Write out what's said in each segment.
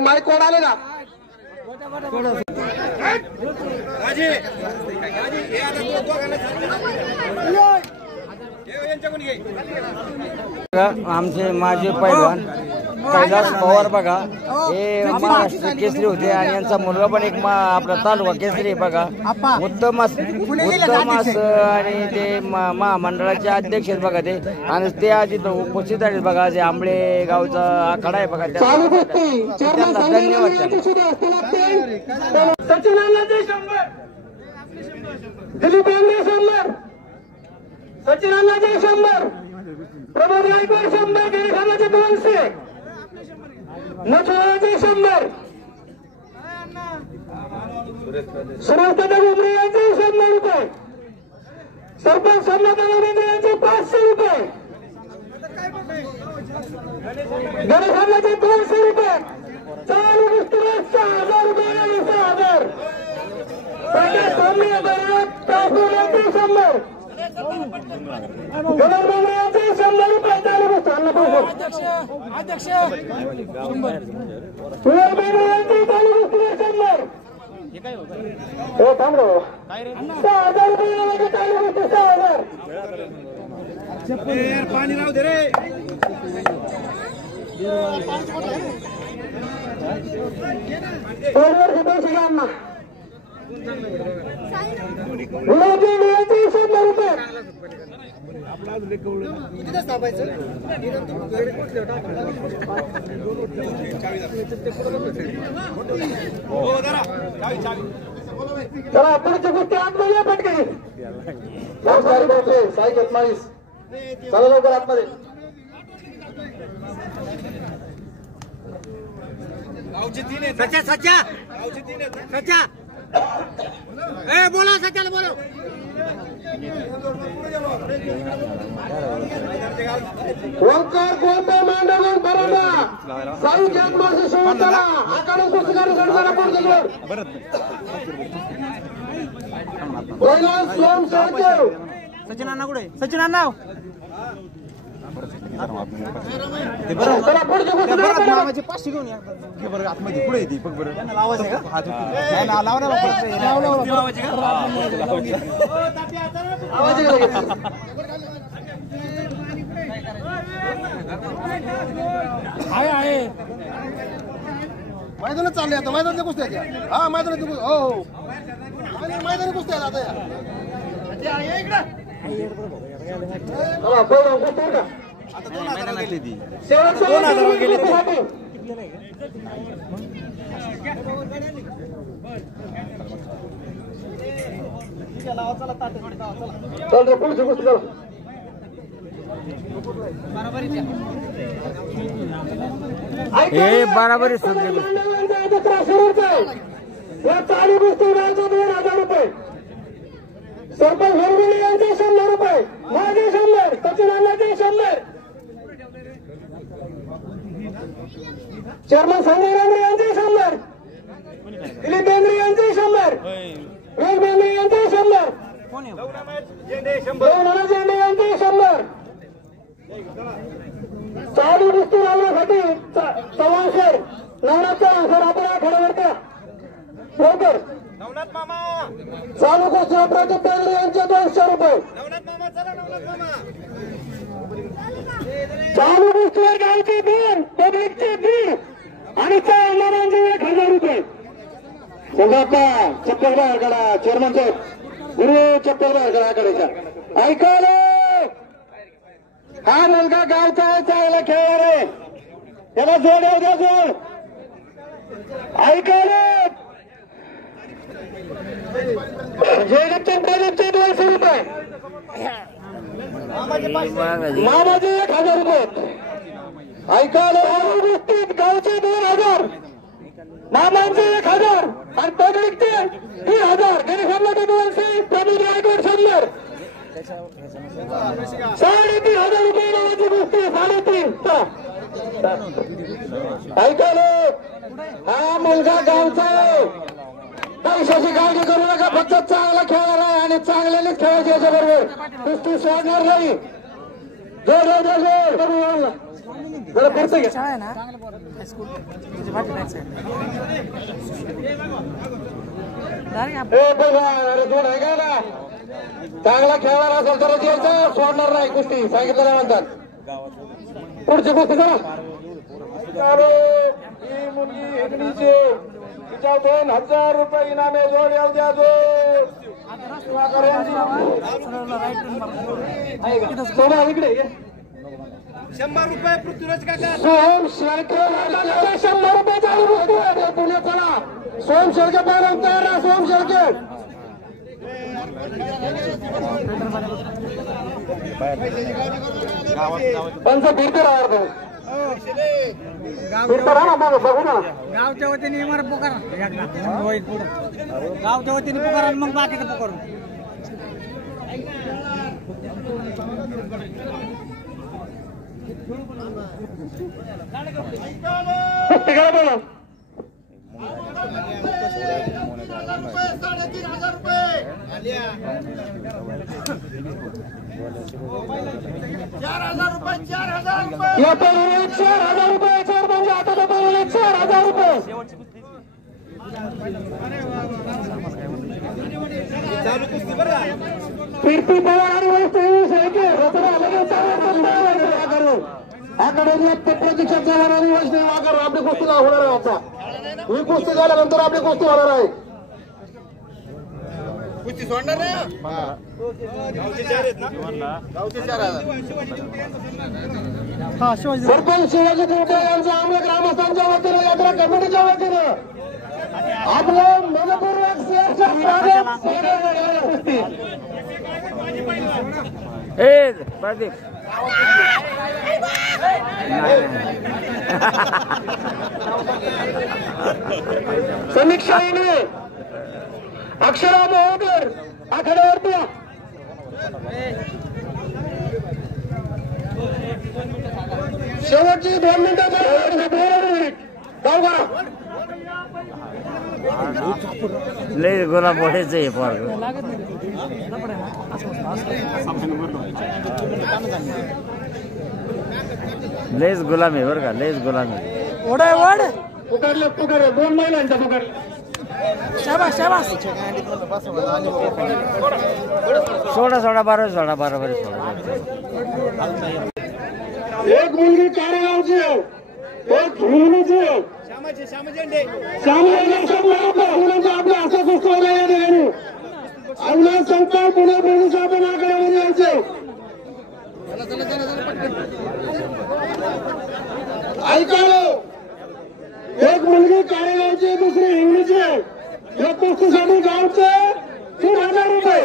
Mic कोण आले का आमचे माजी पैलवान कैलास पवार बघा हे महाराष्ट्र केसरी होते आणि यांचा मुलगा पण एक आपला तालुका केसरी बघा उत्तम आणि ते महामंडळाचे अध्यक्ष आहेत बघा ते आणि ते आधी उपस्थित आहेत बघा जे आंबळे गावचा आखाडा आहे बघा त्यांना धन्यवाद सचिन अण्णाचे 100 प्रमोद गायकवाड 100 गिरीखानाचे 200 नचवळाचे 100 सुरेश दादा उमरे यांचे 100 रुपये सरपंच सोमनाथ उमरे यांचे 500 रुपये गिरीखानाचे 200 रुपये चालू कुस्तीला 6000 रुपये आणि 6000 प्रकाश स्वामी तासूर यांचे 100 अध्यक्ष पाणी राहू दे रे चला पुढची गोष्टी आतमध्ये पटकन साई गतमाळीस चला लवकर आतमध्ये सच्चा सच्चा सच्चा ए बोला सच्चाला बोलो ओंकार गोपे मांडवून बरोडा साई जगमासी सोमतला आकाड कुसगार गणगणा पुढे कैलास सोम साळकेव सचिन अण्णा कुठे सचिन अण्णा ते बरं पुढची गोष्ट मामाची 500 घेऊन या घे बरं आतमध्ये पुढे येते बघ बरं त्यांना लावायचं का हात नाही लाव ना लावायची का आवाज आहे मैदानात चालले आता मैदानात कुस्त्या आहेत हा मैदानात हो हो मैदानात कुस्त्या आहेत आता या इकडे आता 2000 गेली ती 2000 गेली चल पुढची गोष्ट करा हे बराबरी सोडली या चालू गोष्टी 2000 रुपये सरपंच हिरविले यांचे 100 रुपये माझे 100 सचिन अण्णाचे 100 चेअरमन संजय रामरे यांचे 100 दिलीप बेंद्रे यांचे 100 रोज बेंद्रे यांचे 100 दोन झेंडे यांचे 100 चालू गोष्टी लावण्यासाठी सवाशेर नवनाथचा सर आपण आठवड्यावरती बरोबर नवनाथ मामा चालू गोष्टी वापरायचे बेंद्रे यांचे 200 रुपये नवनाथ मामा चला नवनाथ मामा चालू गोष्टीवर गावचे 2 पब्लिकचे 1.5 आणि चालणाऱ्यांचे 1000 रुपये संघाचा चप्पल बाहेर काढा चेअरमन साहेब गुरु चप्पल बाहेर काढा आकडेचा ऐकायला हा मुलगा गावचा आहे चांगला खेळणार आहे त्याला जोड येऊ द्या जोड ऐकायला जयदत्त 200 रुपये मामाचे 1000 रुपये ऐकायला गोष्टीत गावचे 2000 मामांचे 1000 आणि पब्लिकचे 3000 गणेशांना 200 प्रमोद गायकवाड 100 3,500 रुपये नावाची गोष्टी 3.5 ऐकायला हा मुलगा गावचा पैशाची काळजी करू नका फक्त चांगला खेळणार आहे आणि चांगल्यानेच खेळायचे याच्याबरोबर कुस्ती सोडणार नाही जरा पुढचं घ्या. शाळा आहे ना हायस्कूल त्याच्या पाठी बॅक साईड बघा अरे जोड आहे का ना चांगला खेळणार असेल तर यायचं सोडणार नाही कुस्ती सांगितलं म्हणतात. पुढची कुस्ती करा. ही मुलगी हेगडीची तिच्या 2000 रुपये इनामे जोड येऊ द्या जोड. सोडा इकडे 100 रुपये पृथ्वीराज काका. सोम शेळके 100 रुपये चालू पुणे चला. सोम शेळके पाहिजे तयार ना. सोम शेळके पंच फिरते राहा फिरते राहा ना बघू ना. गावच्या वतीने इमारत पुकार गावच्या वतीने पुकार आणि मग बाकीचं पुकार. तिकडे बघा 3,500 रुपये. 4,000 रुपये. 4,000 रुपये. या पहिली 4,000 रुपये. 4 म्हणजे आता पहिली 4,000 रुपये. चालू कुस्ती बरं. फिरती पवार आणि वैष्णवी शेळके रचना लगेच आकडे प्रतीक्षात जाणार आणि वैष्णवी वाघर आपली कुस्ती होणार आहे. आता ही कुस्ती झाल्यानंतर आपली कुस्ती होणार आहे. कुस्ती सोडणार नाही. गावचे 4 आहेत ना. गावचे 4,000. सरपंच शिवाजी देवटे यांच्या आम्ही ग्रामस्थांच्या वतीने यात्रा कमिटीच्या वतीने आपलं मनपूर्वक कुस्ती प्रदीप समीक्षा येणे अक्षरा महोदर आखाड्यावरती शेवटची 2 मिनिटं जाऊ करा. लय गुलाब मोठेच आहे पोरग. लयच गुलाम आहे बरं का. लयच गुलाम आहे. पुकारले 2 महिलांचा पुकारले. शाबास शाबास सोडा बरोबर सोडा. एक मुलगी कारेगावची एक हिंगणीची श्यामझेंडे. मुलांचा आपल्या असं सुचवलं या ठिकाणी अविनाश संकल्प पुणे पोलीस आपण आकड्यामध्ये यायचे. ऐकालो एक मुलगी कारेगावची दुसरी हिंगणीची. या कुस्तीसाठी गावचे 3,000 रुपये.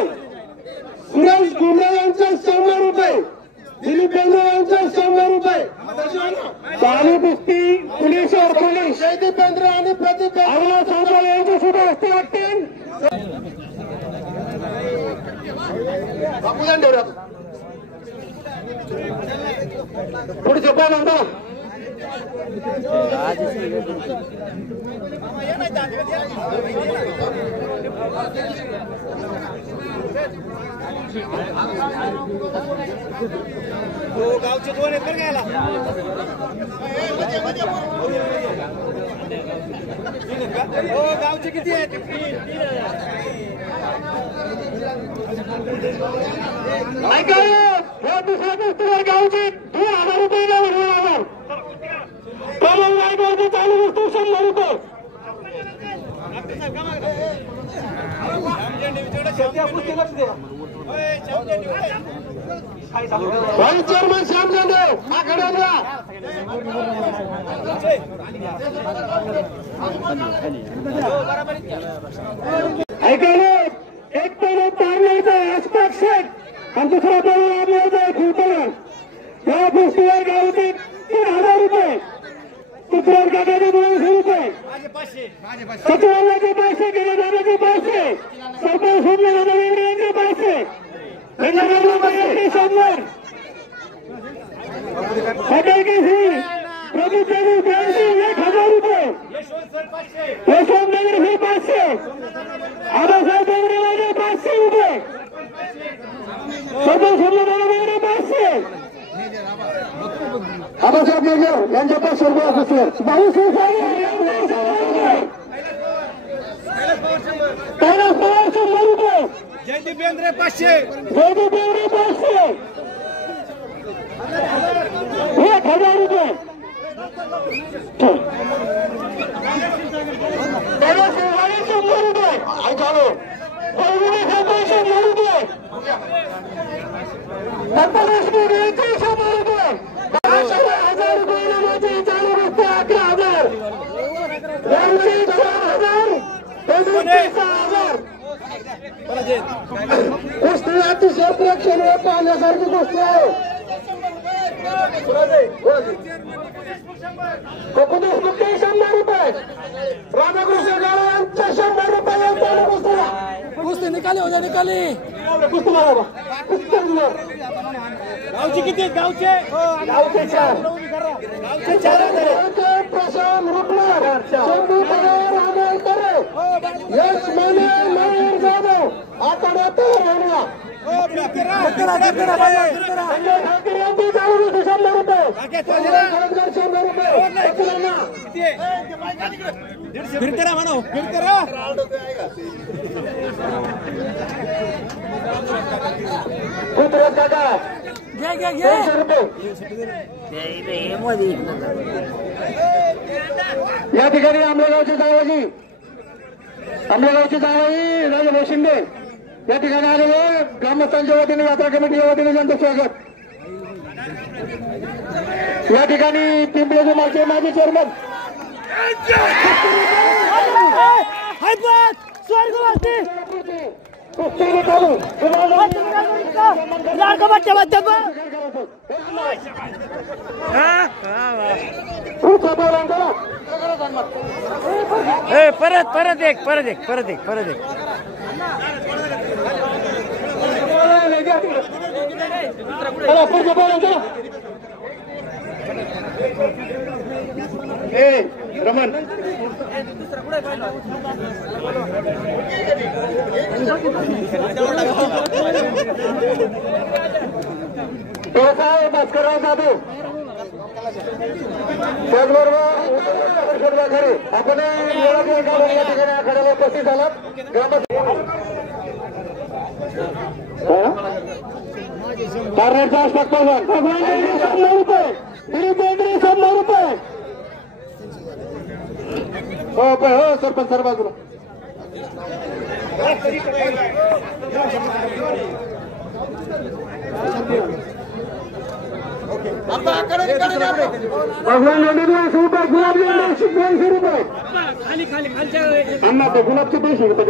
सुरेश गुंडे यांचे 100 रुपये. दिलीप बेंद्रे यांचे 100 रुपये. चालू कुस्ती पुणेश्वर पोलीस जयदीप बेंद्रे आणि प्रदीप अविनाश संकल्प यांची सुद्धा वस्ती वाटतील. पुढचे पान आणता गावचे 2 आहेत बरं घ्यायला. गावचे किती आहेत. ऐका या दुसऱ्या कुस्तीवर गावची 2,000 रुपये द्या. 2,000 कमल नायकवरती चालू कुस्ती 100 रुपये. व्हाईस चेअरमन श्याम झेंडे आखाड्याला ऐकायला एक तर पारण्याचा अशफाक शेख आणि दुसरा पळून आपल्याचा फुलपण. या कुस्तीवर गावचे 3,000 रुपये. कुत्र्यावर काकाचे 200 रुपये. सचिवालयाचे 500. गिरीदाराचे 500. सरपंच सोडले यांचे 500. हॉटेल केसरी प्रभूदेवी 1,000 रुपये. यशवंतनगर हे 500. आबासाहेब डोंगरेवाले 500 रुपये. सरपंच सोडले 500. आबासाहेब मेजर यांच्या 500 रुपये कुस्तीवर भाऊ कैलास पवार 100 रुपये जयदीप बेंद्रे 500 जयदीप बेंद्रे 500 1000 रुपये कैलास पवार 100 रुपये ऐकालो गौरवी खाते 100 रुपये दत्तलक्ष्मी रेड्डी 100 रुपये 1000 रुपये नामाचे चालू बसते 11,000 यावेळी 10,000 6,000 कुस्ती अतिशय प्रेक्षणीय पाहण्यासारखी गोष्टी आहे. कोकणेश मुक्ती 100 रुपये राधाकृष्ण गाळे यांच्या 100 रुपये चालू कुस्तीला कुस्ती निकाली हो जा निकाली कुस्ती मारा कुस्ती गावचे किती आहेत गावचे गावचे 4 प्रशांत रुपला चंदू पगार रामन करे यश माने मयूर जाधव आताडा तयार होणार संजय ठाकरे यांची चालू होती 100 रुपये खरंतर 100 रुपये फिरते राहा म्हणा फिरते राहा कुत्रे काका घे घे घे 200 रुपये या ठिकाणी आंबेगावची जावजी राजा शिंदे या ठिकाणी आलेले ग्रामस्थांच्या वतीने यात्रा कमिटीच्या वतीने त्यांचं स्वागत. या ठिकाणी पिंपळे मागचे माजी चेअरमन परत एक रमन भास्करराव जाधव त्याचबरोबर खरे आपण या ठिकाणी आखाड्याला उपस्थित झालात. पार्लरचा आसपास 100 रुपये दिलीप बेंद्रे 100 रुपये हो सरपंच सर बाजूला भगवान गुलाब 200 रुपये अन्ना ते गुलाबचे 200 रुपये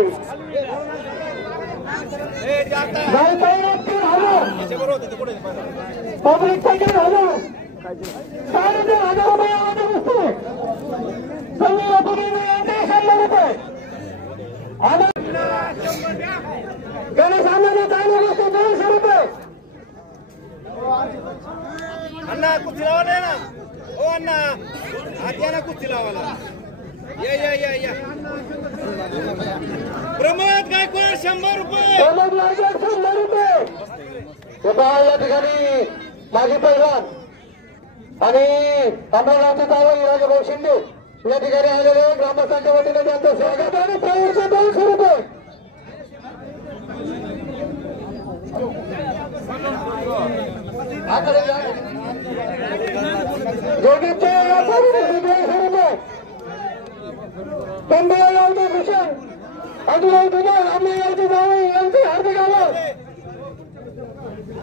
पब्लिक 3,000 3,500 रुपये आवाज बसतो संजय यांचे 100 रुपये गणेश आम्हाला चालू बसतो 200 रुपये अण्णा कुस्ती लावायला ना हो अण्णा आत्या ना कुस्ती लावायला या प्रमोद गायकवाड 100 रुपये 100 रुपये या ठिकाणी माजी पैलवान आणि अमरावती तालुका राजाभाऊ शिंदे या ठिकाणी आलेले ग्रामस्थांच्या वतीने त्यांचं स्वागत आणि प्रवीणचे 200 रुपये जोगीचे 200 रुपये पंधरा यावते भूषण अजून दुधाळ आंबेगावची जावई यांचे हार्दिक आभार.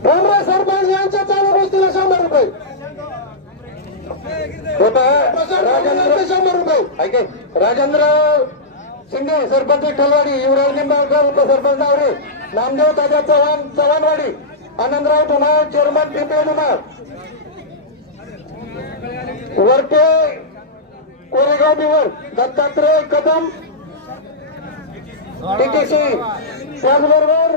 डोंगरे सरपंच यांच्या चालू गोष्टीला 100 रुपये राजेंद्र 100 रुपये ऐके राजेंद्र शिंदे सरपंच ठलवाडी युवराज निंबाळकर उपसरपंच नावरे नामदेव तात्या चव्हाणवाडी आनंदराव धुमाळ चेअरमन पिंपळे धुमाळ वरटे कोरेगाव बिवर दत्तात्रय कदम टीटीसी त्याचबरोबर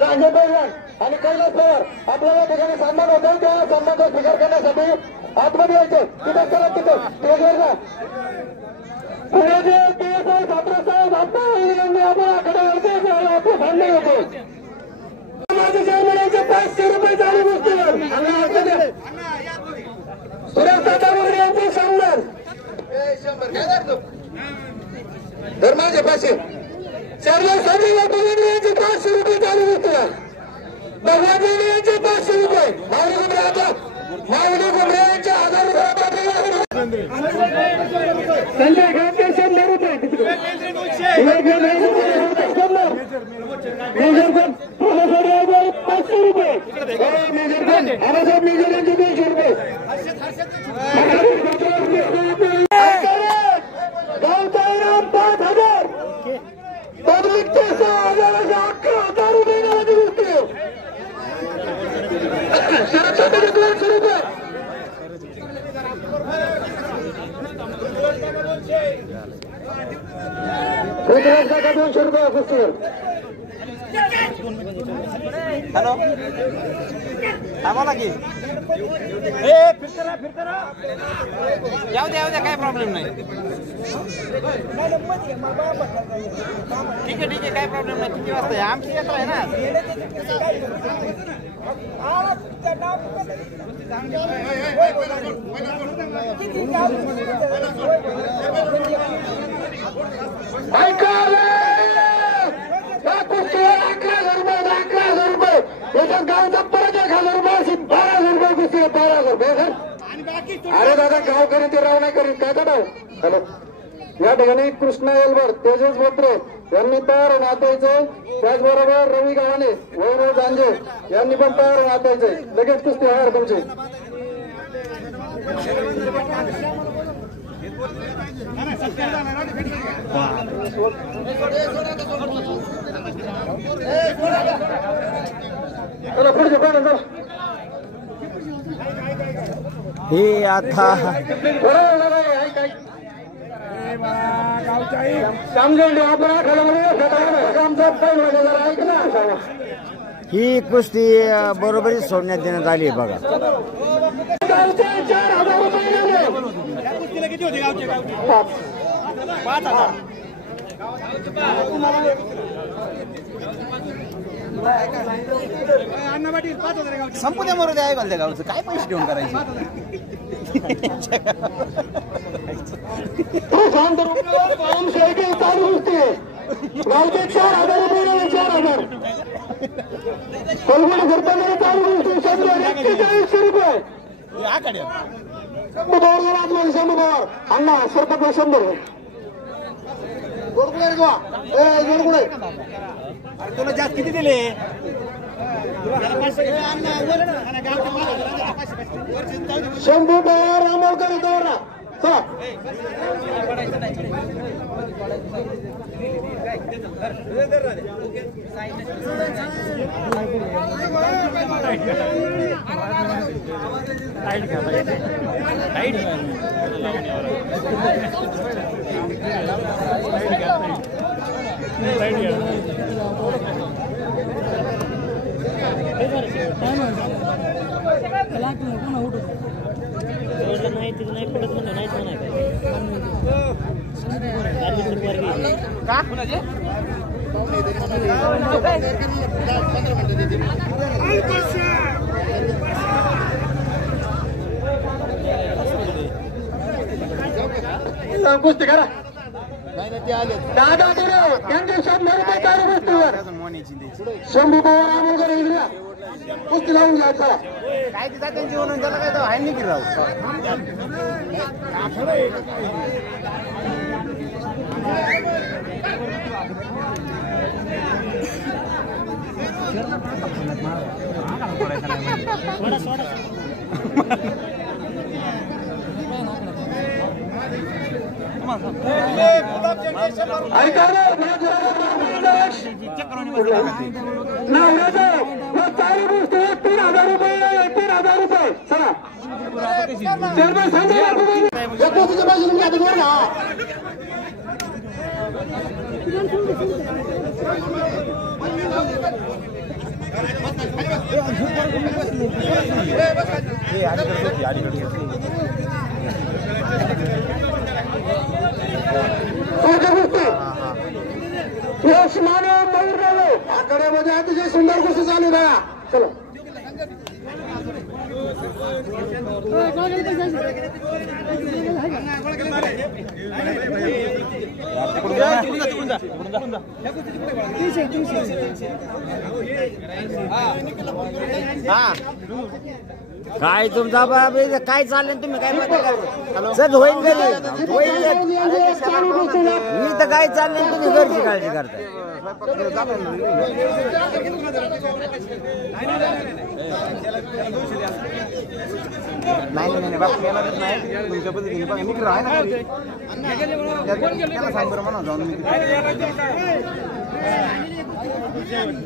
राजे पैलवान आणि कैलास पवार आपल्याला ठिकाणी सन्मान होतो त्या सन्मानाचा स्वीकार करण्यासाठी आतमध्ये यायचे तिथे चला तिथं स्टेजवर जा. पुणे जे PSI छात्रसाहेब यांनी आपण आखाड्यावरती आपलं भांडण होते माझ्या चेअरमॅनचे 500 रुपये चालू गोष्टीवर जणांचे 200 रुपये गावचा इनाम 5,000 पब्लिकचे 6,000 11,000 रुपये नावाची गोष्टी सुरक्षेसाठी 200 रुपये पृथ्वीराज काका 200 रुपये कुस्तीवर हॅलो आम्हाला की येऊ द्या काय प्रॉब्लेम नाही ठीक आहे काय प्रॉब्लेम नाही किती वाजता आहे आमची यात्रा आहे ना याच्यात गावचा परत 1,000 रुपये 12,000 रुपये कुस्ती 12,000 रुपये सर अरे दादा गाव करीत ते राव नाही करीत काय काढाव हॅलो या ठिकाणी कृष्णा एलवर तेजस बोत्रे यांनी तयार होऊन आतायचे त्याचबरोबर रवी गव्हाणे वैभव जांजे यांनी पण तयार होऊन आतायचे लगेच कुस्ती हणार तुमची चला पुढचे पाहणं चला हे आता ही कुस्ती बरोबरीच सोडण्यात देण्यात आली बघा 4,000 रुपये किती होते गावचे 5,000 संपू द्या मरू द्या घालते गावचं काय पैसे देऊन करायचे चालू होते गावचे 4,000 रुपये 4,000 कोलगुडी करताना चालू होते 41 रुपये शंभर अण्णा सरपंच 100 गोडगुडे गोडगुडे तुला जास्त किती दिले शंभू पवार रामोळकर इथं ना चला नाही पडत म्हणलं नाहीच कुस्ती करा दादा त्यांचे 100 रुपये चालू गोष्टीवर शंभू पवार आमोलकर इकडे कुस्ती लावून घ्या चला काय तिथं त्यांची म्हणून त्याला काय आहे नाही की राव चला चेअरमन संजय आकड्यामध्ये अतिशय सुंदर गोष्टी चालू बघा चला काय तुमचा काय चाललंय तुम्ही काय सर होईल घरी होईल मी तर काय चाललंय तुम्ही घरची काळजी करताय नाही बाप येणारच नाही तुमच्या पद्धतीने बघा निघ आहे ना त्याला सांग बरं म्हणा जाऊन मी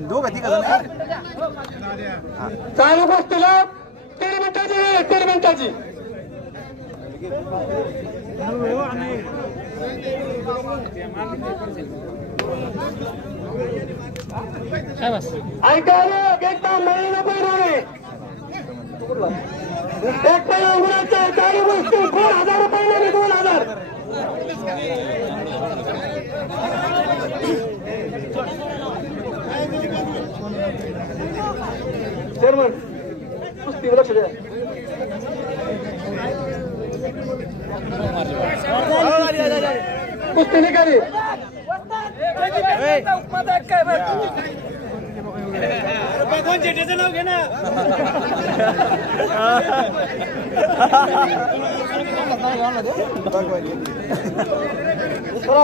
दोघं तिघ चालू गोष्टीला 3 मिनिटाची ऐकायला एकदा महिना पहिला एक उघडायचं चालू गोष्टी 2000 रुपये 2000 चेअरमन कुस्ती लक्ष द्या कुस्ती निघाली नाव घे ना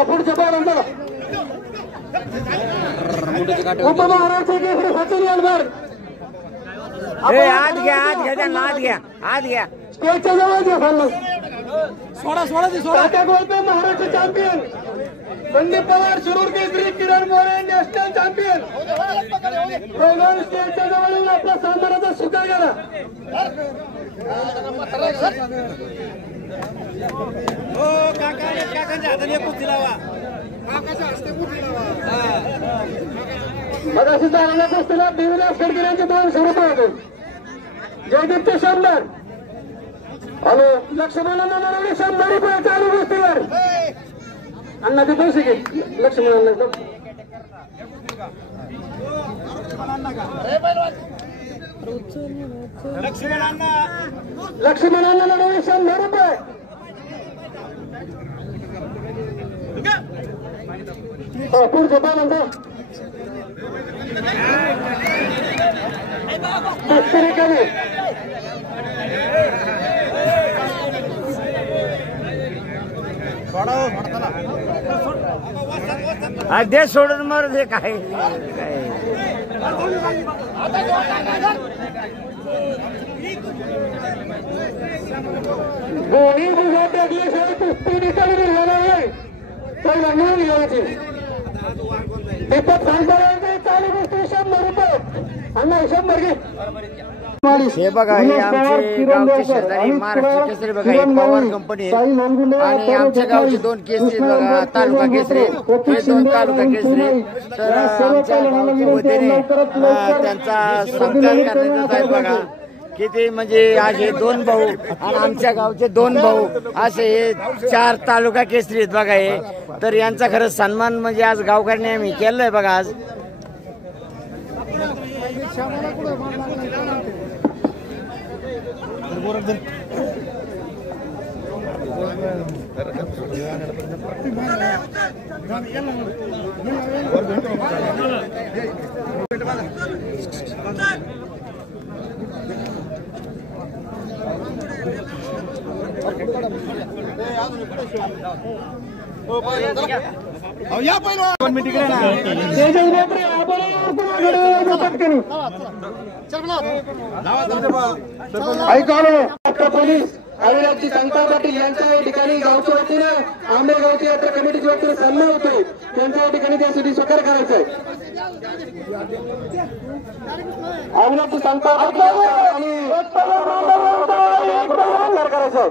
पुढच्या पायऱ्या उपमहाराष्ट्र केसरी सचिन यालवार आत घ्या स्टेजच्या जवळ सोडा गोल्फे महाराष्ट्र चॅम्पियन संदीप पवार शिरूर केसरी किरण मोरे नॅशनल चॅम्पियन स्टेजच्या जवळ येऊन आपल्या सामनाचा स्वीकार करा मगाशी चाललेल्या कुस्तीला देवीदास खडगिऱ्यांचे 200 रुपये होते जयदीप्त 100 हॅलो लक्ष्मणांना 100 रुपये चालू कुस्तीवर अण्णा ते 200 घे लक्ष्मणांना लक्ष्मणांना 100 रुपये पुढचं काय म्हणतो कमी दे सोडून मारू दे काय दोन्ही विभागात अगदी कुस्ती निकाली दिलेला आहे पहिला नोंद घ्यायची दीपक सांगताना चालू गोष्टी 100 रुपये अण्णा 100 घे हे बघा हे आमचे गावचे शेजारी महाराष्ट्र केसरी बघा ही पवार कंपनी आणि आमच्या गावचे 2 केसरी बघा तालुका केसरी हे 2 तालुका केसरी तर आमच्या गावच्या वतीने त्यांचा सत्कार करण्यात आहे बघा किती म्हणजे आज हे 2 भाऊ आणि आमच्या गावचे 2 भाऊ असे हे 4 तालुका केसरी आहेत बघा हे तर यांचा खरंच सन्मान म्हणजे आज गावकऱ्यांनी आम्ही केलाय बघा आज या पहिलं 1 मिनिट इकडे ना ऐका पोलीस अविनाशजी संता पाटील यांच्या या ठिकाणी गावच्या वतीनं आंबेगावची यात्रा कमिटीच्या वतीनं सन्मान होतोय त्यांच्या या ठिकाणी त्यासाठी स्वीकार करायचा आहे अविनाशजी संता पाटील आणि स्वीकार करायचा आहे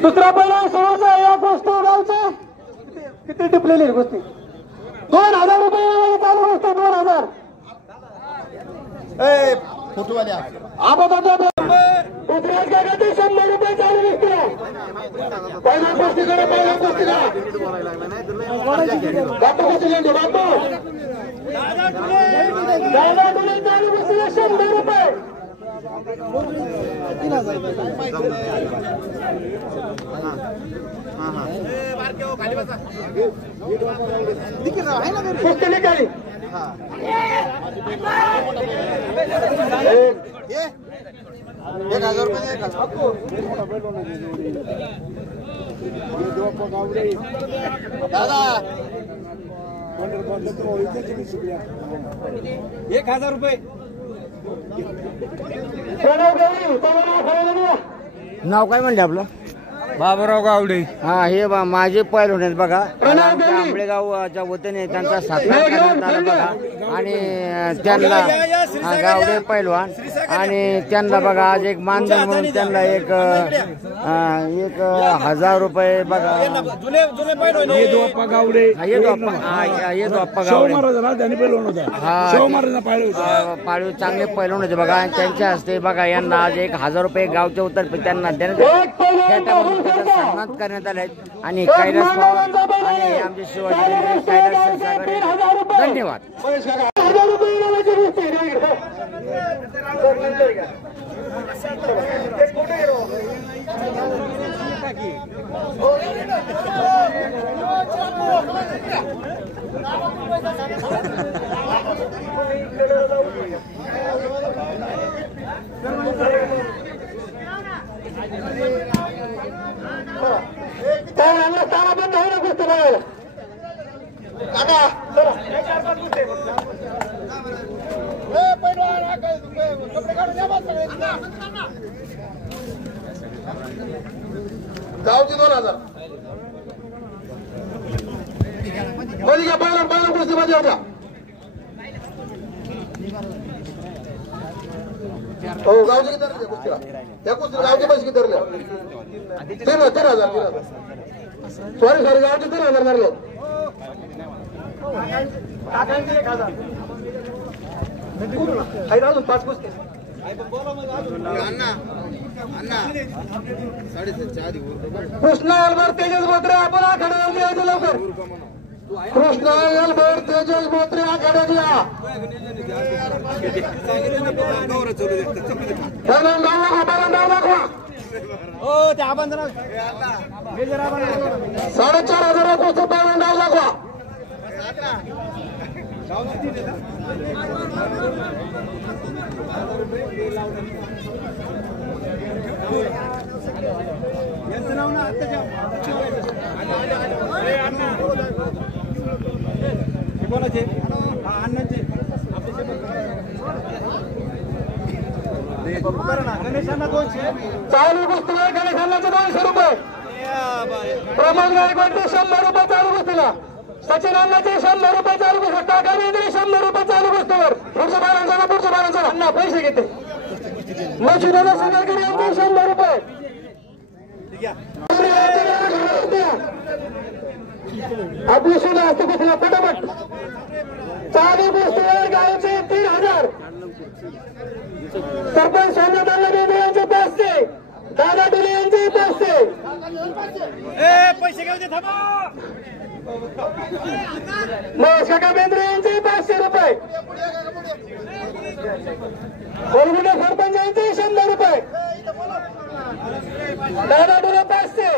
दुसरा पहिला समोरचा या गोष्टी गावचा किती टिपलेली गोष्टी 2000 रुपये चालू गोष्टी 2000 फोटोवाल्या उपराज गागाती 100 रुपये चालू दिसतो पहिल्या गोष्टीकडे पहिल्या गोष्टीला बापू गोष्टी घेतो बापू दादा तुला चालू गोष्टीला 100 रुपये गोष्टी निघाली 1000 रुपये दादा 1000 रुपये नाव काय म्हणले आपलं? बाबूराव गावडे. हा हे माझे पैल होण्यात बघा. आमच्या आंबळेगावच्या वतीने त्यांचा सत्कार करण्यात आला बघा. आणि त्यांना गावडे पैलवान आणि त्यांना बघा आज एक मानधन म्हणून त्यांना एक 1000 रुपये बघा. येतो अप्पा गावडे. येतो अप्पा गावडे. पाळीव चांगले पैलवान होते बघा. आणि त्यांच्या हस्ते बघा यांना आज 1000 रुपये गावच्या उत्तर्फे त्यांना देण्यात सन्मान करण्यात आले. आणि कैलास पवार आणि आमचे शिवाजी कैलास धन्यवाद. तारा बंद होईल गोष्ट बघायला आता गावची 2000 मध्ये घ्या. पहिला गोष्टी मध्ये होत्या. हो गावची किती धरले कुस्तीला? त्या कुस्तीला गावचे पैसे किती धरले? 3000. सॉरी गावचे 3000 धरले. अजून 5 कुस्ती. कृष्णा अलबर तेजस बोत्रे आपण आखाड्यावर यायचं लवकर. कृष्णा अलबर तेजस बोत्रे आखाड्यात या. हो ते आपण 4500 कोटी पालन डाव दाखवा. यांचं नाव ना कोणाचे अण्णांचे गणेशांना 200. चालू कुस्तीला गणेशांना 200 रुपये. प्रमोद गायकवाडचे 100 रुपये चालू कुस्तीला. सचिन अण्णाचे 100 रुपये चालू कुस्ती. टाका वेंद्रे 100 रुपये चालू कुस्तीवर. पुढच्या बारांचा अण्णा पैसे घेते. मशिदाला सगळकडे यांचे 100 रुपये. अभिषेक असतो कुस्तीला पटापट. चालू कुस्तीवर गावचे 3000. सरपंच सोमनाथ अण्णा यांचे 500. दादा डुले यांचे 500. पैसे घेऊ दे थांबा. महेश काका बेंद्रे यांचे 500 रुपये. कोलगुडे सरपंच यांचे 100 रुपये. दादा डुले 500.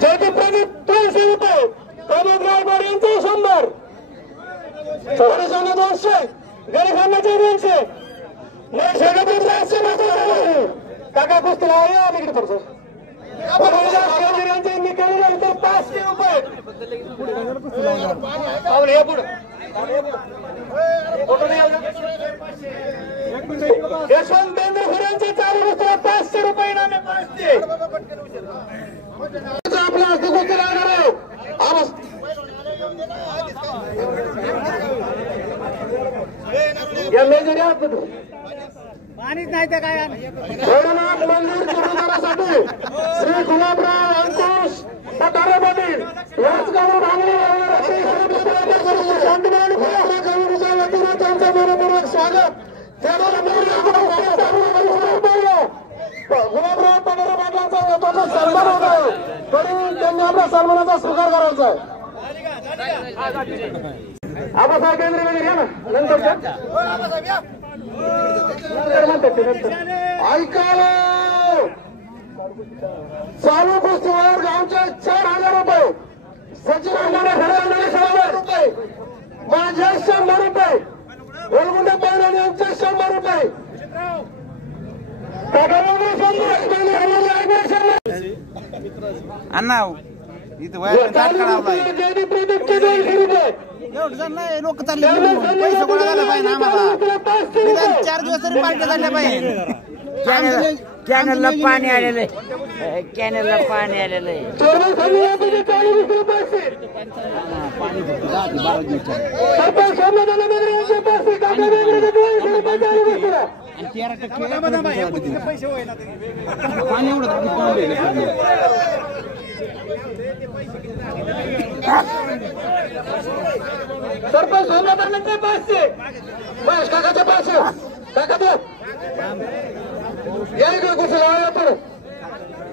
जयदीप प्रदीप 200 रुपये. प्रमोद गायकवाड यांचे 100. सोहरेशांना 200. गणेशांनाचे 200. महेश काका बेंद्रे 100. काका कुस्तीला आहे इकडे थोडस. यांचे निकाली नंतर 500 रुपये. यशवंत बेंद्रे यांचे चालू कुस्तीला 500 रुपये नामे 500. आपला हस्ती कुस्ती लागणार आहे. या मेजर या पाणीच नाही तर काय भोलेनाथ मंदिर जोडीदारासाठी श्री गुलाबराव अंकुश पठारे पाटील याच गावात त्यांचं मनपूर्वक स्वागत. गुलाबराव पठारे पाटलांचा सन्मान होत आहे तरी त्यांनी आपल्या सन्मानाचा स्वीकार करायचा आहे. आबासाहेब केंद्रे वगैरे या ना नंतर ऐकायला चालू कुस्तीवर गावचे 4000 रुपये. सचिन अण्णाने 100 रुपये. माझे 100 रुपये. गोलगुंडे पैलवान यांचे 100 रुपये. अण्णा इथं वयात चालू कुस्तीला जयदीप प्रदीपचे 200 रुपये. एवढं जण नाही लोक चालले पैसे गोळा झाला पाहिजे आम्हाला 4 दिवस तरी पार्टी झाल्या पाहिजे कॅनलला पाणी आलेलं आहे कॅनलला पाणी आलेलं आहे चोरमल समितीमध्ये चालू कुस्तीला 500. सरपंच समाधान बेगरे यांचे 500. काका बेगरेचे 200 रुपये चालू कुस्तीला. पैसे होईना पाणी एवढं सरपंच समाधानाचे 500. बस काकाचे 500. काका दे या इकडे कुस्ती लावा पुढे.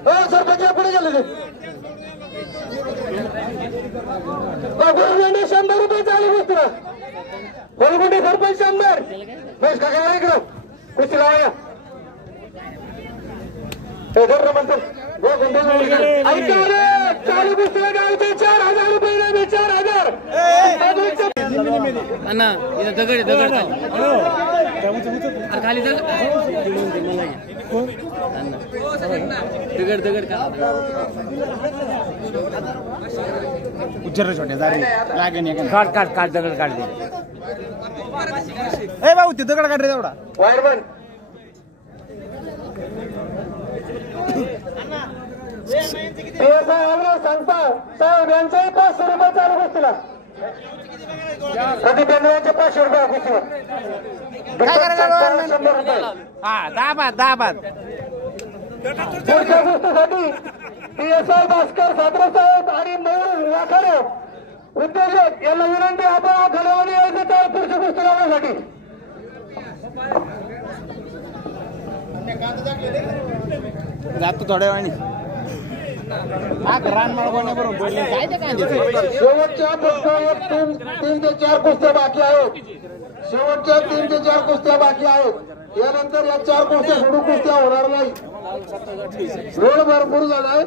हो सरपंच पुढे गेले ते 100 रुपये चालू कुस्तीला. गोलगुंडे सरपंच 100. बस काका या इकडं कुस्ती लावा या. चालू कुस्तीला गावचे 4000 रुपये 4000. अण्णा इथं दगड खाली दगड का उच्चर छोट्या जागे काढ दगड काढ दे ए भाऊ ते दगड काढ रे तेवढा वायरमन सांगता साहेब यांचाही 500 रुपये चालू कुस्तीला. प्रदीप बेंद्रेचे 500 रुपये कुस्तीवर. काय करायचं 100 रुपये. हा दाबाद पुढच्या कुस्तीसाठी PSI भास्कर सातरे साहेब आणि मयूर वाखाडे उद्योजक यांना विनंती आपण आखाड्यावर यायचं तर पुढची कुस्ती लावण्यासाठी. जातो थोड्या वेळाने शेवटच्या फक्त 3 ते 4 कुस्त्या बाकी आहेत. शेवटच्या 3 ते 4 कुस्त्या बाकी आहेत. यानंतर या 4 कुस्त्या सोडून कुस्त्या होणार नाही. रोड भरपूर झालाय.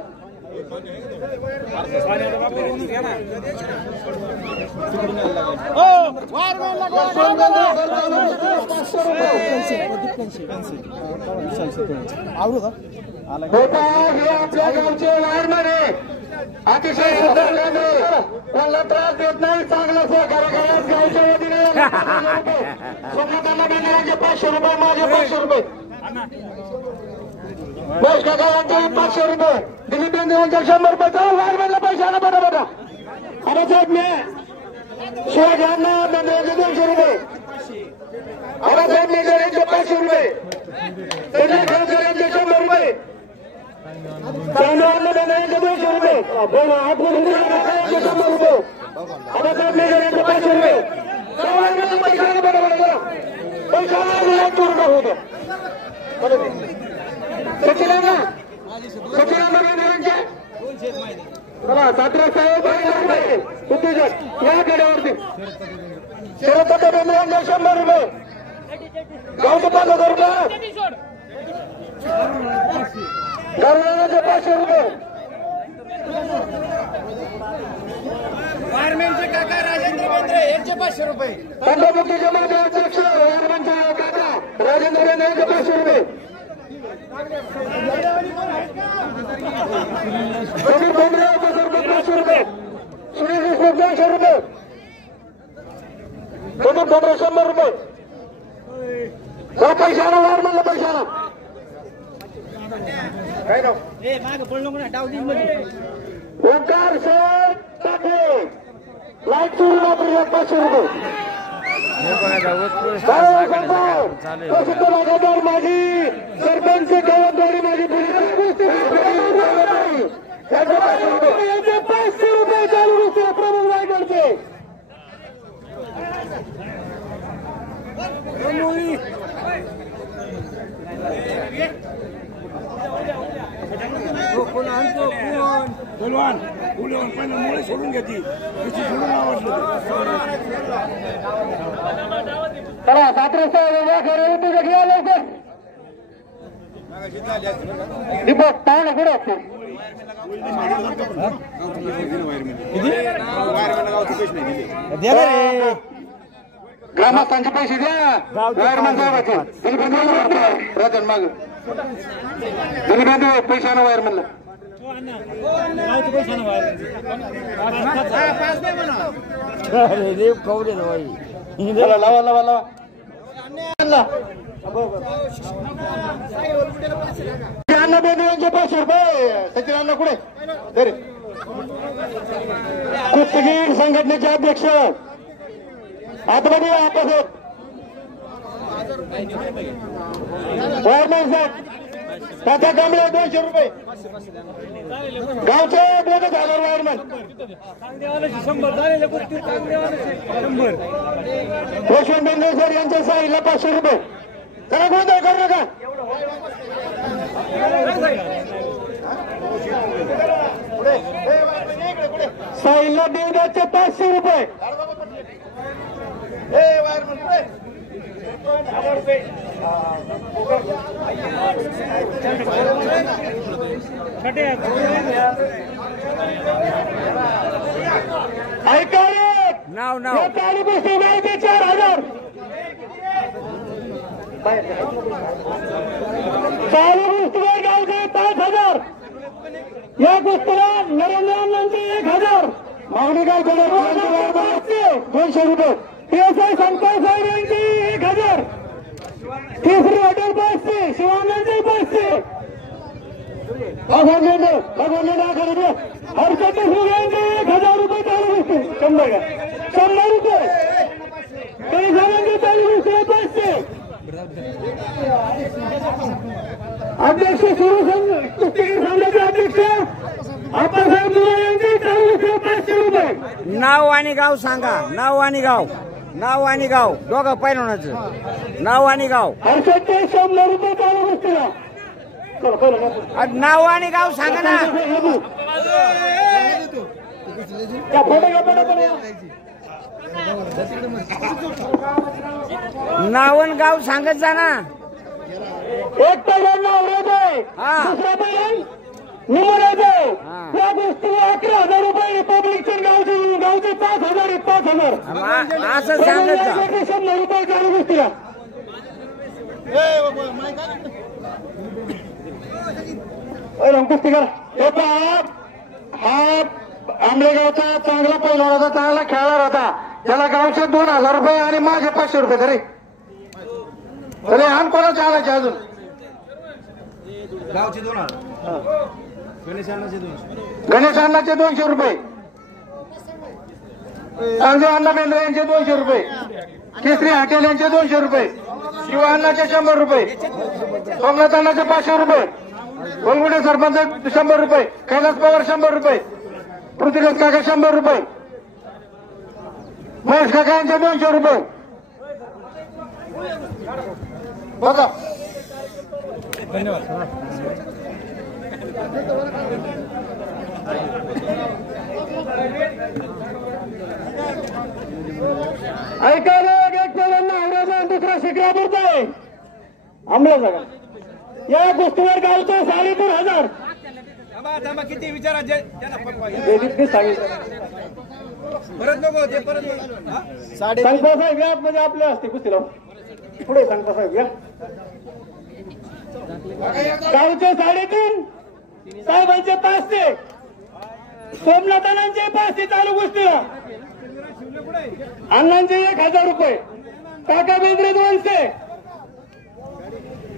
हे आपल्या गावचे वायरमन आहे. अतिशय सुंदर कोणाला त्रास देत नाही. चांगलं सहकार्य करण्यास गावच्या वतीने सोमनाथांना बेंद्रेचे 500 रुपये माझे 500 रुपये. बस काकांचे 500 रुपये. दिलीप बेंद्रेचे 100 रुपये. चला वायरमनला पैसे आणा बटा. आबासाहेब मी शिवाजींना बेंद्रेचे 200 रुपये. आबासाहेब मेघरेचे 500 रुपये. संजय खानकरांचे 100 रुपये. चांदवाडला बेंद्रेचे 200 रुपये. 100 रुपये. आबासाहेब मेघरेचे 500 रुपये. पैसा आणा बटा. पैसा होतो सचिनांना बेंद्रेचे चला सातरे साहेब उद्योजक या गड्यावरती शिरपत्र बेंद्रेचे 100 रुपये. गावचे 5000 रुपये. गरवाण्याचे 500 रुपये. फायरमॅनचे काका राजेंद्र बेंद्रे यांचे 500 रुपये. पंढरपूरचे जमात अध्यक्ष वायरमनचे काका राजेंद्र बेंद्रेचे 500 रुपये. प्रदीप बेंद्रे सरपंच 500 रुपये. सुनील देशमुख 200 रुपये. प्रदीप बेंद्रे 100 रुपये. पैशाला वायरमनला पैशाला काय नाव ओंकार सर टाके लाईट सुरू वापरल्या 500 रुपये. प्रसिद्ध लगातार माझी सरपंच गवतवाडी माझी पोलीस 500 रुपये चालू गोष्टी प्रमुख रायगडचे. सोडून घेतली चला सातरे साहेब घ्या लवकर. दीपक पाहणं कुठे असतो ग्रामस्थांचे पैसे द्या. वायरमॅन साहेबाचे राजन माग पैशानं वायरमॅनला अरे देव कवडे बाई लावा लावा लावा लावा अण्णा बेंद्रेंचे 500 रुपये सचिन अण्णा कुठे दरे कुस्तीगीर संघटनेचे अध्यक्ष आतमध्ये आपसात वायरमॅन साहेब तात्या कांबळे 200 रुपये गावचे बोगस झालं वायरमॅन 100 यशवंत बेंद्रे सर यांच्या साईला 500 रुपये चला गोंधळ करू नका साईला देवदाचे 500 रुपये ऐका नाव नाव चालू गोष्टी माहिती 4000 चालू गोष्टीवर गावचे 5000 या गोष्टीला नरेंद्रांचे 1000 मागणी गाव 200 रुपये PSI संतोष साहेब यांची 1000 तिसरी हॉटेल 500 शिवानंदजी 500 भगवान रुपये हर्षद यांचे 1000 रुपये चालू गोष्टी 100 रुपये काही जणांचे चालू गोष्टी 500 अध्यक्ष सुरू कुस्तीगीर संघाचे अध्यक्ष आप्पासाहेब मुळे यांचे चालू गोष्टी 500 रुपये नाव आणि गाव सांगा नाव आणि गाव दोघं पैलवानाचं नाव आणि गाव हर्षदचे 100 रुपये चालू गोष्टीला नाव आणि गाव सांगा ना नाव आणि गाव सांगत जा ना एक पैलवान नाव रेजे दुसरा पैलवान निमोरेजे या गोष्टीला 11,000 रुपये पब्लिकचे गावचे 5,000 असं सांगत जा 100 रुपये चालू गोष्टीला कुस्तीकर हा आंबेगावचा चांगला पैलवान होता चांगला खेळणार होता त्याला गावचे 2,000 रुपये आणि माझे 500 रुपये तरी आण कोणाचे आणायचे अजून गावचे 2,000 गणेश अण्णाचे 200 रुपये संजय अण्णा बेंद्रे यांचे 200 रुपये केसरी हॉटेल यांचे 200 रुपये शिवा अण्णाचे 100 रुपये सोमनाथ अण्णाचे 500 रुपये गोलगुडे सरपंच 100 रुपये कैलास पवार 100 रुपये पृथ्वीराज काका 100 रुपये महेश काका यांचे 200 रुपये बघा धन्यवाद ऐकायला एक पहिल्यांदा आवराचा दुसरा शिक्रापूरचा आंबला जागा या गोष्टीवर गावचं 3,500 किती विचारा सांगितलं परत नको ते परत सांगता साहेब या म्हणजे आपले असते कुस्तीला पुढे सांगता साहेब या गावचे 3.5 साहेबांचे 500 सोमनाथांचे 500 चालू गोष्टीला अण्णांचे 1,000 रुपये काका बेंद्रे 200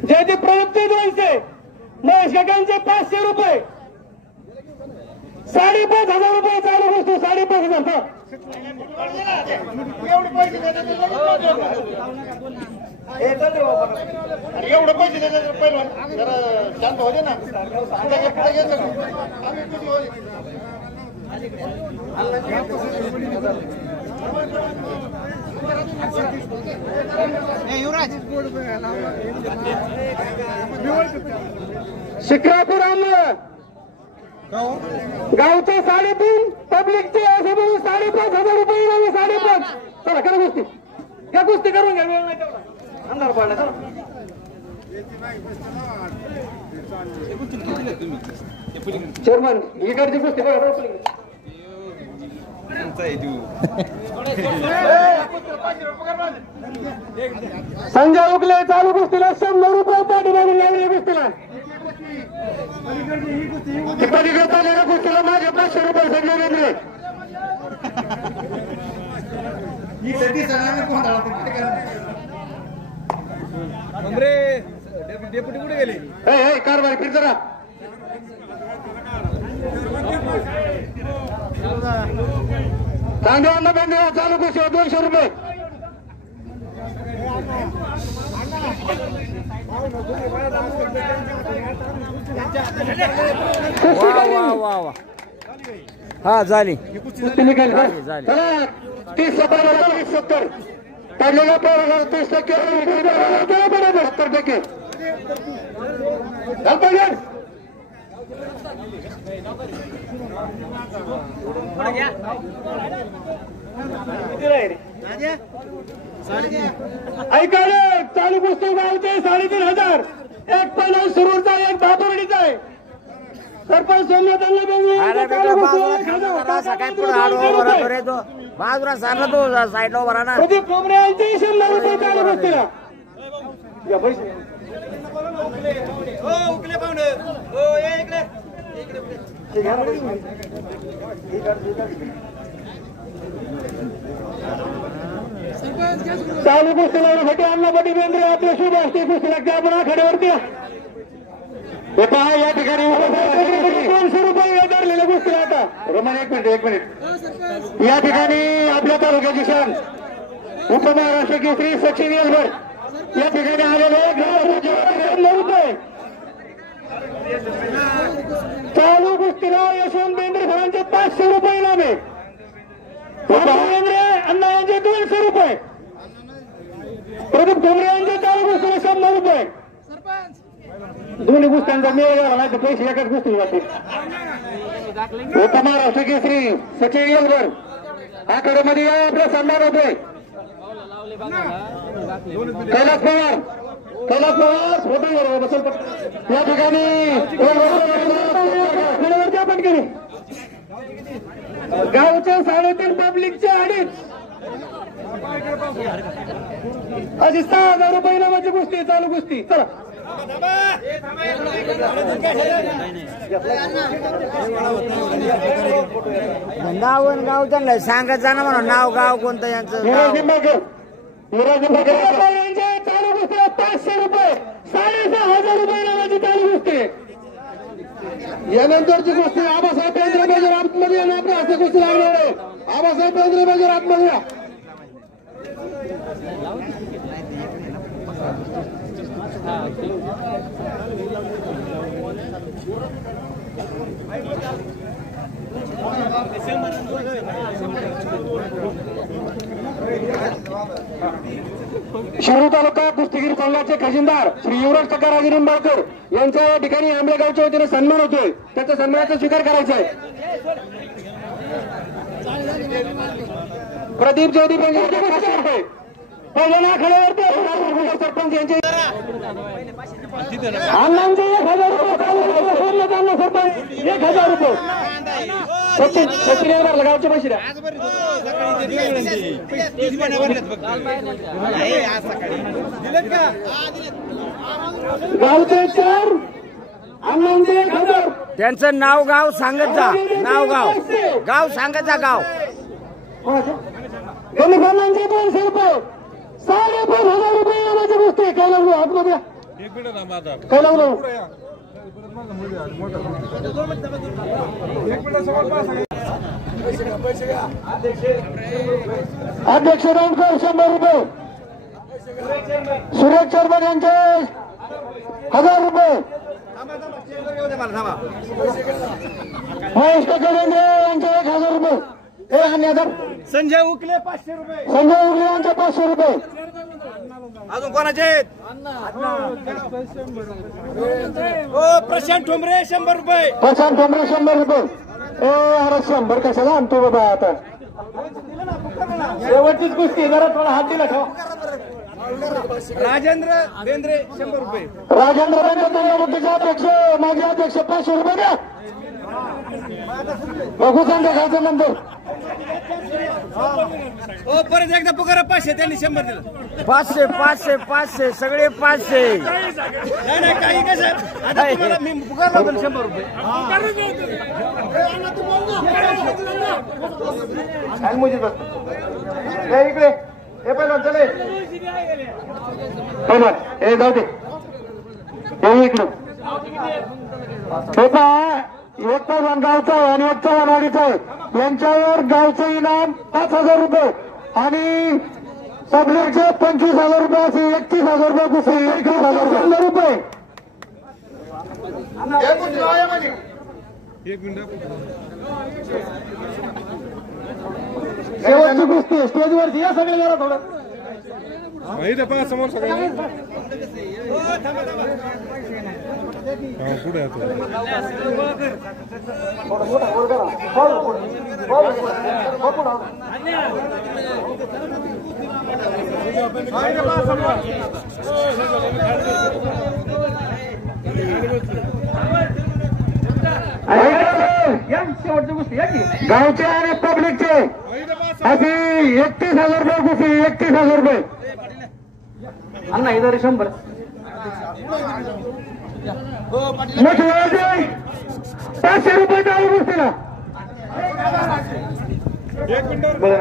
जयदीप प्रयुक्ती 200 महेश काकांचे 500 रुपये 5,500 रुपये चालू गोष्टी 5,500 एवढं पैसे देतात पहिलं जरा शांत होते ना शिक्रापूर आणलं गावचे 3.5 पब्लिकचे असे म्हणून 5,500 रुपये 5.5 चला करा गोष्टी त्या गोष्टी करून घ्या वेळ नाही तेवढा अंधार पडला चेअरमन इकडची गोष्टी बघा संजय उगले चालू गोष्टीला 100 रुपये पाठीमागून लागले गोष्टीला टिप्पणी करता येणार कुस्तीला माझे 500 रुपये सगळे वेगळे. डेप्युटी कुठे गेले? कारभार फिर जरा. तांदूळ बांधव चालू कुस्ती 200 रुपये. वा वा वा. हा झाली. कुस्ती निकाल झाली. चला 30-70 पडलेला 30% बरोबर 70%. ऐका रे चालू पुस्तक गावचे 3,500. एक पहिला सुरूरचा एक बाबुर्डीचा आहे. सरपंच अरे बाजूला काय पुढे बरोबर आहे तो बाजूला सारला तो साईडला उभा राहा. प्रदीप कोमरे यांचे 100 रुपये चालू पुस्तीला. चालू कुस्ती लावण्यासाठी अन्नपटी बेंद्रे आपले शुभ असते कुस्ती लागते. आपण आखाड्यावरती या ठिकाणी 200 रुपये धरलेले कुस्ती आता. रोमन एक मिनिट या ठिकाणी आपल्या तालुक्याची शान उपमहाराष्ट्र केसरी सचिन येलभर या ठिकाणी आलेले 100 रुपये. चालू कुस्तीला यशवंत बेंद्रे सरांचे 500 रुपये इनामे. बेंद्रे अण्णा यांचे 200 रुपये. प्रदीप कोमरे यांचे चालू कुस्तीला 100 रुपये. दोन्ही कुस्त्यांचा मेळ झाला नाही तर पैसे एकाच कुस्ती जातील. उपमहाराष्ट्र केसरी सचिन येलभर आखाड्यामध्ये या आपला सन्मान होतोय. कैलास पवार फोटो बसल या ठिकाणी पटकरी गावच्या 3.5 पब्लिकच्या 2.5 अशी 6,000 रुपये इनामाची कुस्ती चालू कुस्ती. चला नाव गाव त्यांना सांगत जा ना म्हणून नाव गाव कोणतं यांचं चालू कुस्ती 500 रुपये 6,500 रुपये इनामाची चालू कुस्ती. यानंतरची कुस्ती आबासाहेब बेंद्रे मेजर आतमध्ये आणि आपल्या हस्ते कुस्ती लागणार आहे. आबासाहेब बेंद्रे मेजर आतमध्ये या. शिरूर तालुका कुस्तीगीर संघाचे खजिनदार श्री युवराज टकाराजी निंबाळकर यांच्या या ठिकाणी आंबेगावच्या वतीने सन्मान होतोय. त्याच्या सन्मानाचा स्वीकार करायचा आहे. प्रदीप जयदीप यांचे 500 रुपये. पहिल्या आखाड्यावरती सरपंच यांचे अण्णांचे 1,000 रुपये. त्यांना सरपंच 1,000 रुपये. सचिन गावचे पैसे द्या. गावचे 4 अण्णांचे 1,000. त्यांचं नाव गाव सांगत जा. नाव गाव सांगत जा. गाव गणितांचे 200 रुपये 5,500 रुपये इनामाची कुस्ती. काय लागलो आतमध्ये काय लागलो अध्यक्ष राऊंडकर 100 रुपये. सुरेश चर्मन यांचे 1,000 रुपये. महेश टकेंद्रे यांचे 1,000 रुपये. संजय उकले 500 रुपये. संजय उगले यांचे 500 रुपये. अजून कोणाचे? प्रशांत ठोंबरे 100 रुपये. प्रशांत ठोंबरे 100 रुपये. अरे 100 कशाला आणतो बाबा आता. शेवटचीच कुस्ती जरा थोडा हात दिला ठेवा. राजेंद्र बेंद्रे 100 रुपये. राजेंद्र बेंद्रे अध्यक्ष माजी अध्यक्ष 500 रुपये द्या. बघू सांगा खायचं नंतर. परत एकदा पुकार 500 त्यांनी 100 दिलं. 500 500 500 सगळे 500. नाही काही कसं आता तुम्हाला मी पुकारला होता 100 रुपये. इकडे हे पहिलं चले हे जाऊ दे इकडे एक चव्हाण गावचा आहे आणि एक चव्हाणवाडीचा आहे. यांच्यावर गावचं इनाम 5,000 रुपये आणि सबलेटचे 25,000 रुपये असे 31,000 रुपये दुसरे 21,000 रुपये. शेवटची कुस्ती स्टेजवरती या सगळे जरा थोडं समोर सगळं पुढे गावचे आणि पब्लिकचे अशी 31,000 रुपये कुस्ती 31,000 रुपये. अण्णा इधर 100 500 रुपये चालू कुस्तीला.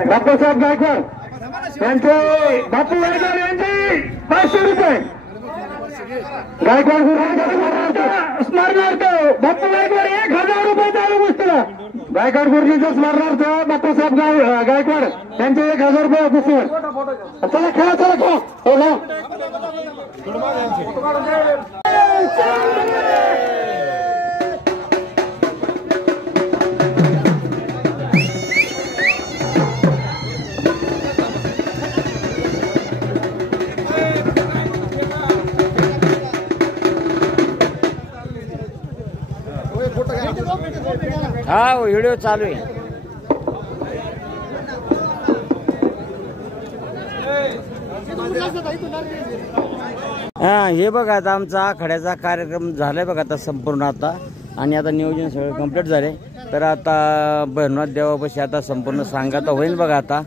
बापूसाहेब गायकवाड यांचे बापू गायकवाड यांचे 500 रुपये. गायकवाड गुरुजींचा स्मरणार्थ बापू गायकवाड 1,000 रुपये चालू कुस्तीला. गायकवाड गुरुजींचा स्मरणार्थ बापूसाहेब गायकवाड यांचे 1,000 रुपये कुस्तीवर. चला खेळा चला खेळा. हा व्हिडिओ चालू आहे. हा हे बघा आता आमचा आखाड्याचा कार्यक्रम झालाय बघा आता संपूर्ण आता आणि आता नियोजन सगळं कंप्लीट झाले. तर आता भैरवनाथ देवापाशी आता संपूर्ण सांगाता होईल बघा आता.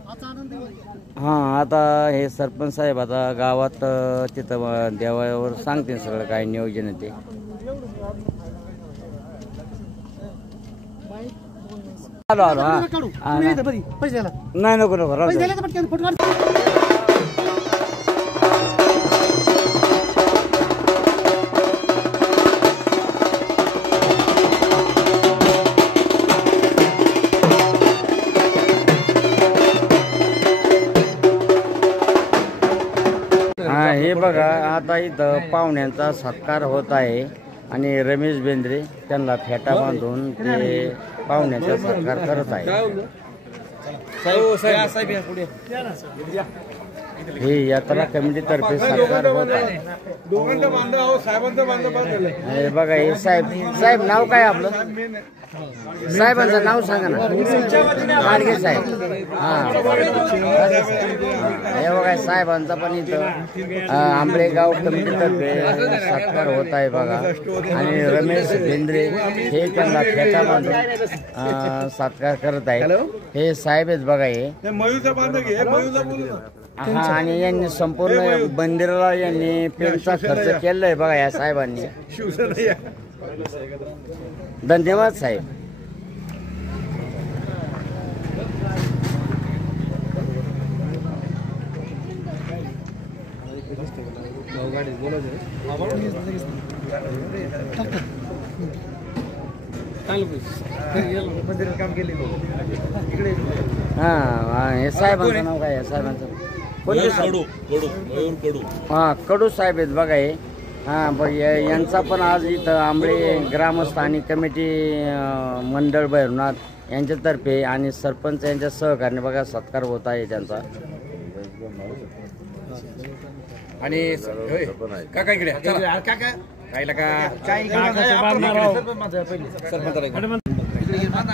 हा आता हे सरपंच साहेब आता गावात तिथं देवावर सांगतील सगळं काय नियोजन आहे ते. आलो आलो हा नाही नको नको राहू दे. हा हे बघा आता इथं पाहुण्यांचा सत्कार होत आहे आणि रमेश बेंद्रे त्यांना फेटा बांधून ते पाहुण्याचा सत्कार करत आहे. हे यात्रा कमिटीतर्फे सत्कार होत आहे. हे बघा हे साहेब नाव काय आपलं साहेबांचं नाव सांगा ना. गाडगे साहेब. हा हे बघा साहेबांचा पण इथं आंबळेगाव कमिटीतर्फे सत्कार होत आहे बघा आणि रमेश बेंद्रे हे त्यांना फेटा बांधून सत्कार करत आहेत. हे साहेब आहेत बघा हे. हा आणि यांनी संपूर्ण मंदिराला यांनी पेंटचा खर्च केलाय बघा या साहेबांनी. धन्यवाद साहेब. हा हे साहेबांचं नाव काय आहे साहेबांचं हा कडू साहेब आहेत बघा हे. हा बघ यांचा पण आज इथं आंबळे ग्रामस्थ आणि कमिटी मंडळ भैरवनाथ यांच्यातर्फे आणि सरपंच यांच्या सहकार्याने बघा सत्कार होत आहे त्यांचा. आणि काका इकडे काका काय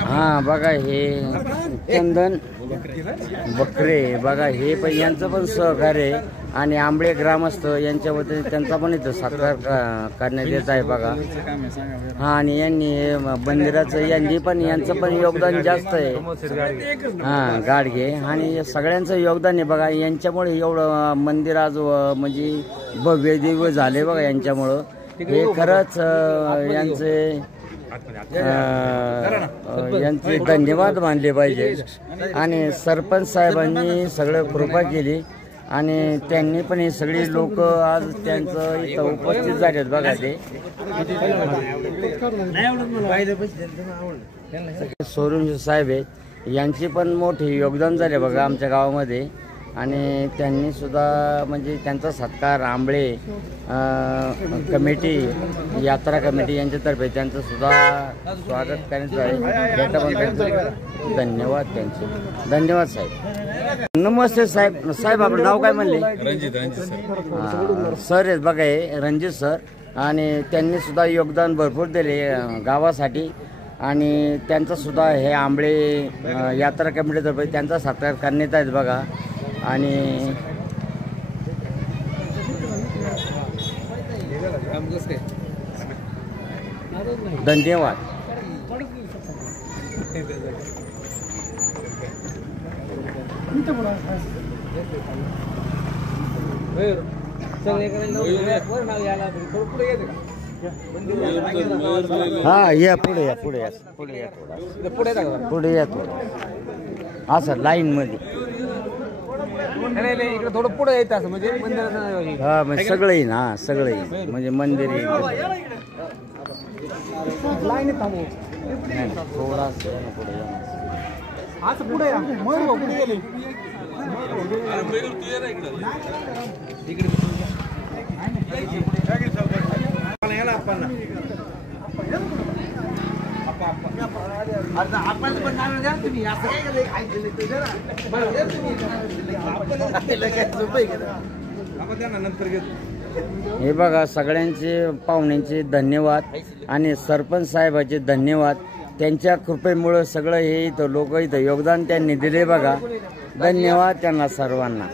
हा बघा हे चंदन बकरे बघा हे पण यांचं पण सहकार्य आहे आणि आंबळे ग्रामस्थ यांच्या वतीने त्यांचा पण इथं सत्कार करण्यात येत आहे बघा. हा आणि यांनी हे मंदिराचं यांचं पण योगदान जास्त आहे. हा गाडगे आणि सगळ्यांचं योगदान आहे बघा. यांच्यामुळे एवढं मंदिर आज म्हणजे भव्य दिव्य झाले बघा यांच्यामुळं. हे खरंच यांचे धन्यवाद मानले पाहिजे. आणि सरपंच साहेबांनी सगळं कृपा केली आणि त्यांनी पण हे सगळी लोक आज त्यांचं इथं उपस्थित झालेत बघा. ते सोरुंजी साहेब आहेत यांची पण मोठी योगदान झाले बघा आमच्या गावामध्ये. आणि त्यांनी सुद्धा म्हणजे त्यांचा सत्कार आंबळे कमिटी यात्रा कमिटी यांच्यातर्फे त्यांचं सुद्धा स्वागत करण्यात आहे. याचा पण त्यांचं धन्यवाद त्यांचे. धन्यवाद साहेब. नमस्ते साहेब. साहेब आपलं नाव काय म्हणले? रणजित सर आहेत बघा हे रणजित सर. आणि त्यांनी सुद्धा योगदान भरपूर दिले गावासाठी आणि त्यांचा सुद्धा हे आंबळे यात्रा कमिटीतर्फे त्यांचा सत्कार करण्यात आहेत बघा. आणि धन्यवाद. हा या पुढे या पुढे या पुढे या थोडा पुढे या थोडं असं लाईन मध्ये. इकडे थोडं पुढे येत असं म्हणजे मंदिराचं. हा म्हणजे सगळं येईन. हा सगळं येईन म्हणजे मंदिर येईल थोडा पुढे असं पुढे या पुढे गेले हे बघा सगळ्यांचे पाहुण्यांचे धन्यवाद आणि सरपंच साहेबांचे धन्यवाद. त्यांच्या कृपेमुळे सगळं हे इथं लोक इथं योगदान त्यांनी दिले बघा. धन्यवाद त्यांना सर्वांना.